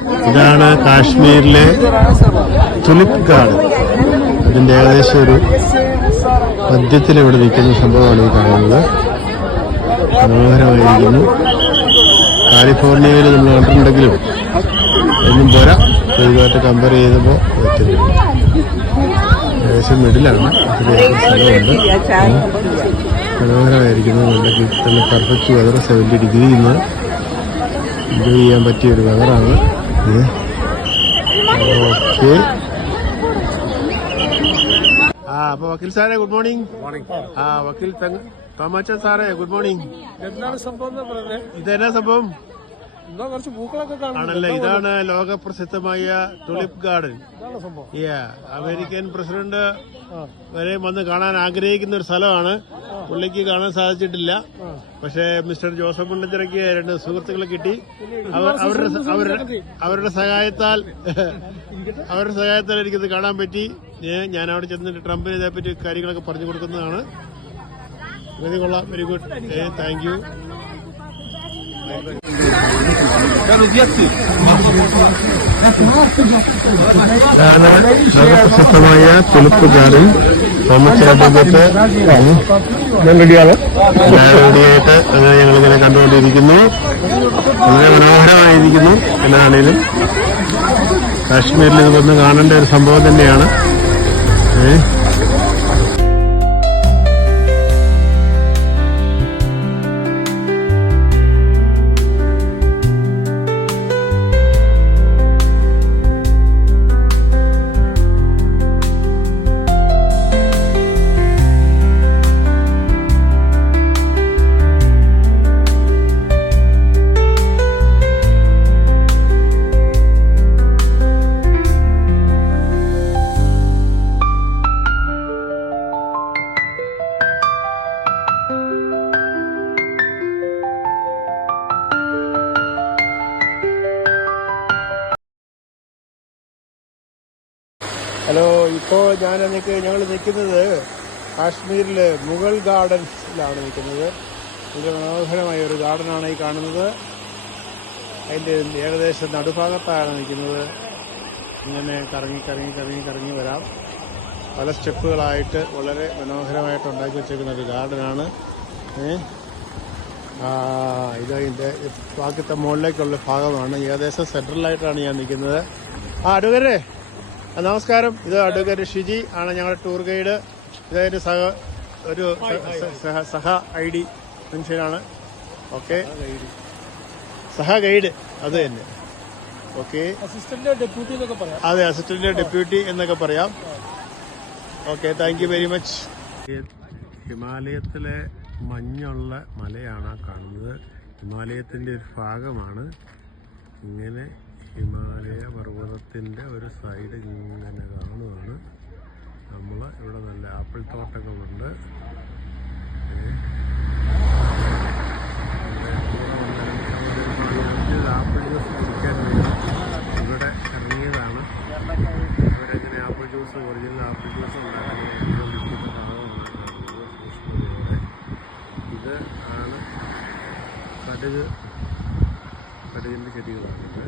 ഇതാണ് കാശ്മീരിലെ tulip garden. ഇതിന്റെ ഏകദേശം ഒരു മധ്യത്തിൽ ഇവിടെ നിൽക്കുന്ന സംഭവമാണ് ഈ കാണുന്നത്. മനോഹരമായിരിക്കുന്നു. കാലിഫോർണിയയിൽ നമ്മൾ കണ്ടിട്ടുണ്ടെങ്കിലും ഒന്നും പോരാ. ഇതുമായിട്ട് കമ്പയർ ചെയ്തപ്പോൾ ഏകദേശം മിഡിലാണ്. സ്ഥലമുണ്ട്. മനോഹരമായിരിക്കുന്നു. നല്ല പെർഫെക്റ്റ് വെതർ. 70 ഡിഗ്രി ഇന്ന് എൻജോയ് ചെയ്യാൻ പറ്റിയ ഒരു വെതറാണ്. ഓക്കെ. അപ്പൊ വക്കീൽ സാറേ ഗുഡ് മോർണിംഗ്. വക്കീൽ തോമാച്ച സാറേ ഗുഡ് മോർണിംഗ്. എന്താണ് സംഭവം? ഇതെന്നാ സംഭവം കുറച്ച് പൂക്കളൊക്കെ ആണല്ലേ? ഇതാണ് ലോക പ്രസിദ്ധമായ ടുലിപ് ഗാർഡൻ. അമേരിക്കൻ പ്രസിഡന്റ് വരെ വന്ന് കാണാൻ ആഗ്രഹിക്കുന്ന ഒരു സ്ഥലമാണ്. പുള്ളിക്ക് കാണാൻ സാധിച്ചിട്ടില്ല. പക്ഷേ മിസ്റ്റർ ജോസഫ് മുണ്ടച്ചിറയ്ക്ക് 2 സുഹൃത്തുക്കളെ കിട്ടി. അവരുടെ സഹായത്താൽ എനിക്കിത് കാണാൻ പറ്റി. ഞാൻ അവിടെ ചെന്നിട്ട് ട്രംപിന് ഇതേപ്പറ്റി കാര്യങ്ങളൊക്കെ പറഞ്ഞു കൊടുക്കുന്നതാണ്. വെരി കൊള്ളാം. Very good. Thank you. പ്രശസ്തമായ തുലിപ് ഗാർഡൻ. തോമച്ചേട്ടത്ത് റെഡിയായിട്ട് അങ്ങനെ ഞങ്ങളിങ്ങനെ കണ്ടുകൊണ്ടിരിക്കുന്നു. വളരെ മനോഹരമായിരിക്കുന്നു. എന്നാണേലും കാശ്മീരിൽ ഇത് വന്ന് കാണേണ്ട ഒരു സംഭവം തന്നെയാണ്. ഹലോ. ഇപ്പോൾ ഞങ്ങൾ നിൽക്കുന്നത് കാശ്മീരിലെ മുഗൾ ഗാർഡൻസിലാണ് നിൽക്കുന്നത്. വളരെ മനോഹരമായ ഒരു ഗാർഡനാണ് ഈ കാണുന്നത്. അതിൻ്റെ ഏകദേശം നടുഭാഗത്താണ് നിൽക്കുന്നത്. ഇങ്ങനെ കറങ്ങി വരാം. പല സ്റ്റെപ്പുകളായിട്ട് വളരെ മനോഹരമായിട്ട് ഉണ്ടാക്കി വെച്ചേക്കുന്ന ഒരു ഗാർഡനാണ്. ഇതതിൻ്റെ ബാക്കിത്തെ മുകളിലേക്കുള്ള ഭാഗമാണ്. ഏകദേശം സെൻട്രലായിട്ടാണ് ഞാൻ നിൽക്കുന്നത്. അടുവരെ നമസ്കാരം. ഇത് അഡ്വക്കേറ്റ് ഷിജി ആണ് ഞങ്ങളുടെ ടൂർ ഗൈഡ്. ഇതതിന്റെ സഹ ID മനുഷ്യനാണ്. ഓക്കെ. സഹ ഗൈഡ് അത് തന്നെ. ഓക്കെ. അതെ, അസിസ്റ്റന്റ് ഡെപ്യൂട്ടി എന്നൊക്കെ പറയാം. Okay, thank you very much. ഹിമാലയത്തിലെ മഞ്ഞുള്ള മലയാണ് കാണുന്നത്. ഹിമാലയത്തിന്റെ ഒരു ഭാഗമാണ്. ഇങ്ങനെ ഹിമാലയ പർവ്വതത്തിൻ്റെ ഒരു സൈഡ് ഇങ്ങനെ കാണുകയാണ് നമ്മൾ. ഇവിടെ നല്ല ആപ്പിൾ തോട്ടങ്ങളുണ്ട്. ആപ്പിൾ ജ്യൂസ് കുടിക്കാൻ വേണ്ടി ഇവിടെ ഇറങ്ങിയതാണ്. അവരെങ്ങനെ apple juice, original apple juice ഉണ്ടാക്കാൻ സൂക്ഷ്മതയോടെ. ഇത് ആണ് കടുകിൻ്റെ ചെടികളാണിത്.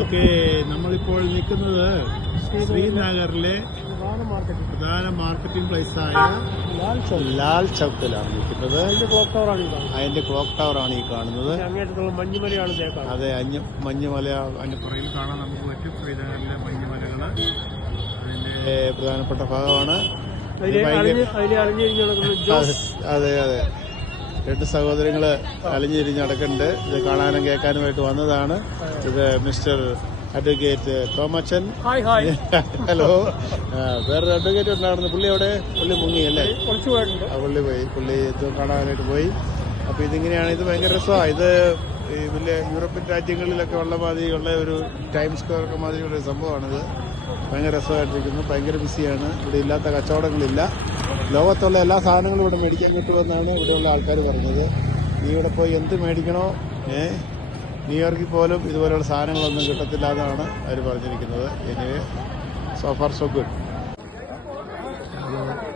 ഓക്കെ, നമ്മളിപ്പോൾ നിൽക്കുന്നത് ശ്രീനഗറിലെ പ്രധാന മാർക്കറ്റിംഗ് പ്ലേസ് ആയ ലാൽ ചൗക്കിലാണ് നിൽക്കുന്നത്. അതിന്റെ ക്ലോക്ക് ടവർ ആണ് ഈ കാണുന്നത്. മഞ്ഞുമലയാണ് അതെ, മഞ്ഞുമല അതിന്റെ പുറകിൽ കാണാൻ നമുക്ക് പറ്റും. ശ്രീനഗറിലെ മഞ്ഞുമലകള് അതിന്റെ പ്രധാനപ്പെട്ട ഭാഗമാണ്. അതെ അതെ, രണ്ട് സഹോദരങ്ങള് അലിഞ്ഞിരിഞ്ഞ് നടക്കുന്നുണ്ട്. ഇത് കാണാനും കേൾക്കാനുമായിട്ട് വന്നതാണ്. ഇത് മിസ്റ്റർ അഡ്വക്കേറ്റ് തോമച്ചൻ. ഹലോ. വേറൊരു അഡ്വക്കേറ്റ് ഉണ്ടായിരുന്നു. പുള്ളി അവിടെ പുള്ളി മുങ്ങിയല്ലേ? പുള്ളി പോയി. പുള്ളി ഇത് കാണാനായിട്ട് പോയി. അപ്പൊ ഇതിങ്ങനെയാണ്. ഇത് ഭയങ്കര രസമാണ്. ഇത് ഈ വലിയ യൂറോപ്യൻ രാജ്യങ്ങളിലൊക്കെ ഉള്ള മാതിരിയുള്ള ഒരു ടൈം സ്ക്വയർ ഒക്കെ മാതിരിയുള്ള ഒരു സംഭവമാണിത്. ഭയങ്കര രസമായിട്ടിരിക്കുന്നു. ഭയങ്കര ബിസിയാണ്. ഇവിടെ ഇല്ലാത്ത കച്ചവടങ്ങളില്ല. ലോകത്തുള്ള എല്ലാ സാധനങ്ങളും ഇവിടെ മേടിക്കാൻ കിട്ടുമെന്നാണ് ഇവിടെയുള്ള ആൾക്കാർ പറഞ്ഞത്. നീ ഇവിടെ പോയി എന്ത് മേടിക്കണോ, ന്യൂയോർക്കിൽ പോലും ഇതുപോലെയുള്ള സാധനങ്ങളൊന്നും കിട്ടത്തില്ല എന്നാണ് അവർ പറഞ്ഞിരിക്കുന്നത്. Anyway, so far so good.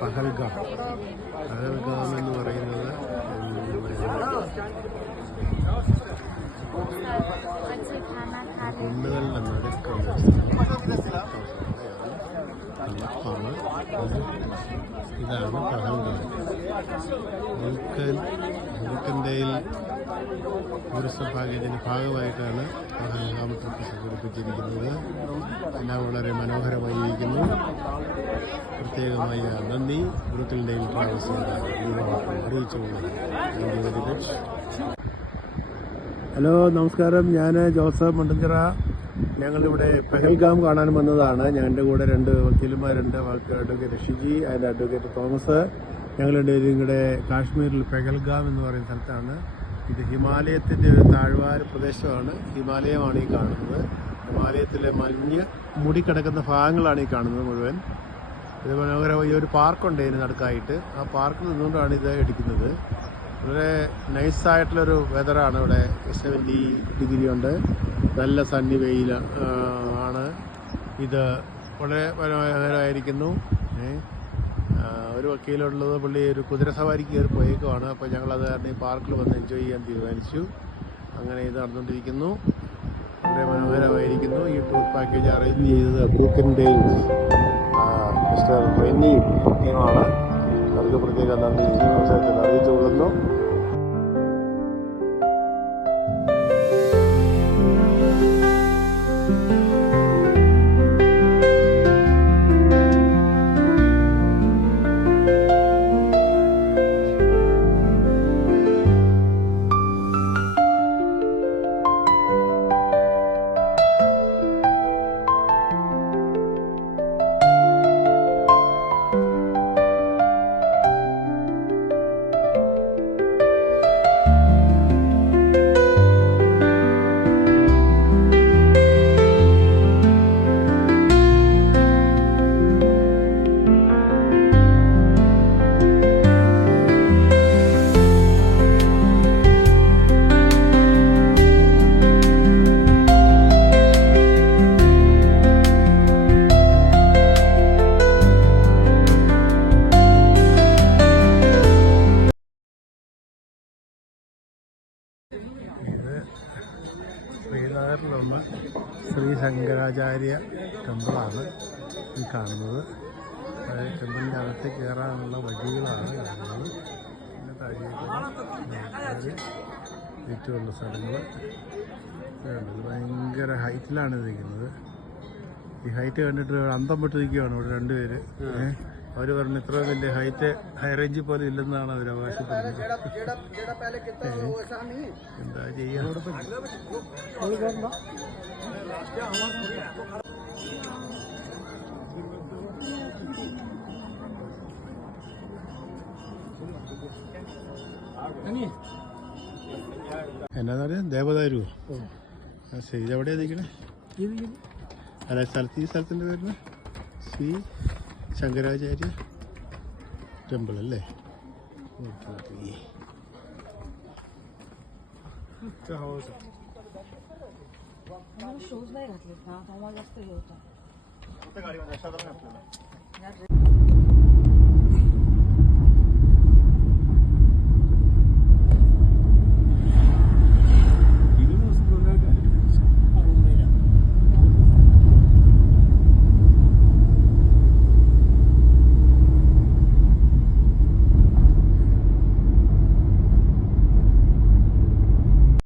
Pahalgam എന്ന് പറയുന്നത് കുന്നുകളുടെ നടുക്കാണ്. ഇതാണ് പഹൽഗാം. മുഴുക്കൻ്റെയിൽ ടൂറിസം പാക്കേജിന്റെ ഭാഗമായിട്ടാണ് പഹൽഗാം ട്രിപ്പ് സംഘടിപ്പിച്ചിരിക്കുന്നത്. എല്ലാം വളരെ മനോഹരമായിരിക്കുന്നു. പ്രത്യേകമായ നന്ദി മുഴുക്കൻ്റെയിൽ ട്രാവൽസിനോട് അറിയിച്ചുകൊള്ളുന്നു. Thank you very much. Hello, നമസ്കാരം. ഞാൻ ജോസഫ് മണ്ടഞ്ചിറ. ഞങ്ങളിവിടെ പഹൽഗാം കാണാൻ വന്നതാണ്. ഞങ്ങളുടെ കൂടെ രണ്ട് വക്കീലുമാരുണ്ട്. Advocate Shiji and advocate Thomas. ഞങ്ങൾ രണ്ടുപേരും കൂടെ കാശ്മീരിൽ പഹൽഗാം എന്ന് പറയുന്ന സ്ഥലത്താണ്. ഇത് ഹിമാലയത്തിൻ്റെ ഒരു താഴ്വാര പ്രദേശമാണ്. ഹിമാലയമാണ് ഈ കാണുന്നത്. ഹിമാലയത്തിലെ മഞ്ഞ് മൂടിക്കിടക്കുന്ന ഭാഗങ്ങളാണ് ഈ കാണുന്നത് മുഴുവൻ. ഇത് മനോഹരമായി ഒരു പാർക്കുണ്ട് ഇതിന് നടുക്കായിട്ട്. ആ പാർക്കിൽ നിന്നുകൊണ്ടാണ് ഇത് എടുക്കുന്നത്. വളരെ നൈസായിട്ടുള്ളൊരു വെതറാണ് ഇവിടെ. 70 ഡിഗ്രി ഉണ്ട്. നല്ല സണ്ണി വെയിൽ ആണ്. ഇത് വളരെ മനോഹരമായിരിക്കുന്നു. ഒരു വക്കീലുള്ളത് പുള്ളി ഒരു കുതിര സവാരിക്ക് കയറി പോയേക്കുവാണ്. അപ്പോൾ ഞങ്ങളത് കാരണം ഈ പാർക്കിൽ വന്ന് എൻജോയ് ചെയ്യാൻ തീരുമാനിച്ചു. അങ്ങനെ ഇത് നടന്നുകൊണ്ടിരിക്കുന്നു. വളരെ മനോഹരമായിരിക്കുന്നു. ഈ ടൂർ പാക്കേജ് അറേഞ്ച് ചെയ്തത് കൂക്കിൻ്റെ മിസ്റ്റർ റെന്നി ടീമാണ്. അവർക്ക് പ്രത്യേക നന്ദി അവസരത്തിൽ അറിയിച്ചുകൊള്ളുന്നു. ശ്രീനഗറിലുള്ള ശ്രീ ശങ്കരാചാര്യ ടെമ്പിളാണ് ഈ കാണുന്നത്. അതായത് ടെമ്പിളിൻ്റെ അകത്ത് കയറാനുള്ള വഴികളാണ് കാണുന്നത്. പിന്നെ താഴേക്ക് ചുറ്റുമുള്ള സ്ഥലങ്ങൾ. ഭയങ്കര ഹൈറ്റിലാണ് ഇരിക്കുന്നത്. ഈ ഹൈറ്റ് കണ്ടിട്ട് അന്തം വിട്ടിരിക്കുകയാണ് ഇവിടെ രണ്ടുപേര്. അവർ പറഞ്ഞു ഇത്രയും വലിയ ഹൈറ്റ് ഹൈ റേഞ്ചിൽ പോലെ ഇല്ലെന്നാണ് അവർ അവകാശപ്പെടുന്നത്. എന്താ ചെയ്യാ? എന്നാ പറയാ, ദേവദാരു. ശരി, ഇതെവിടെയാ നിൽക്കണേ? അല്ല, ഈ സ്ഥലത്തിൻ്റെ പേരിന് ശ്രീ ശങ്കരാചാര്യ ടെമ്പിൾ അല്ലേ? Okay okay.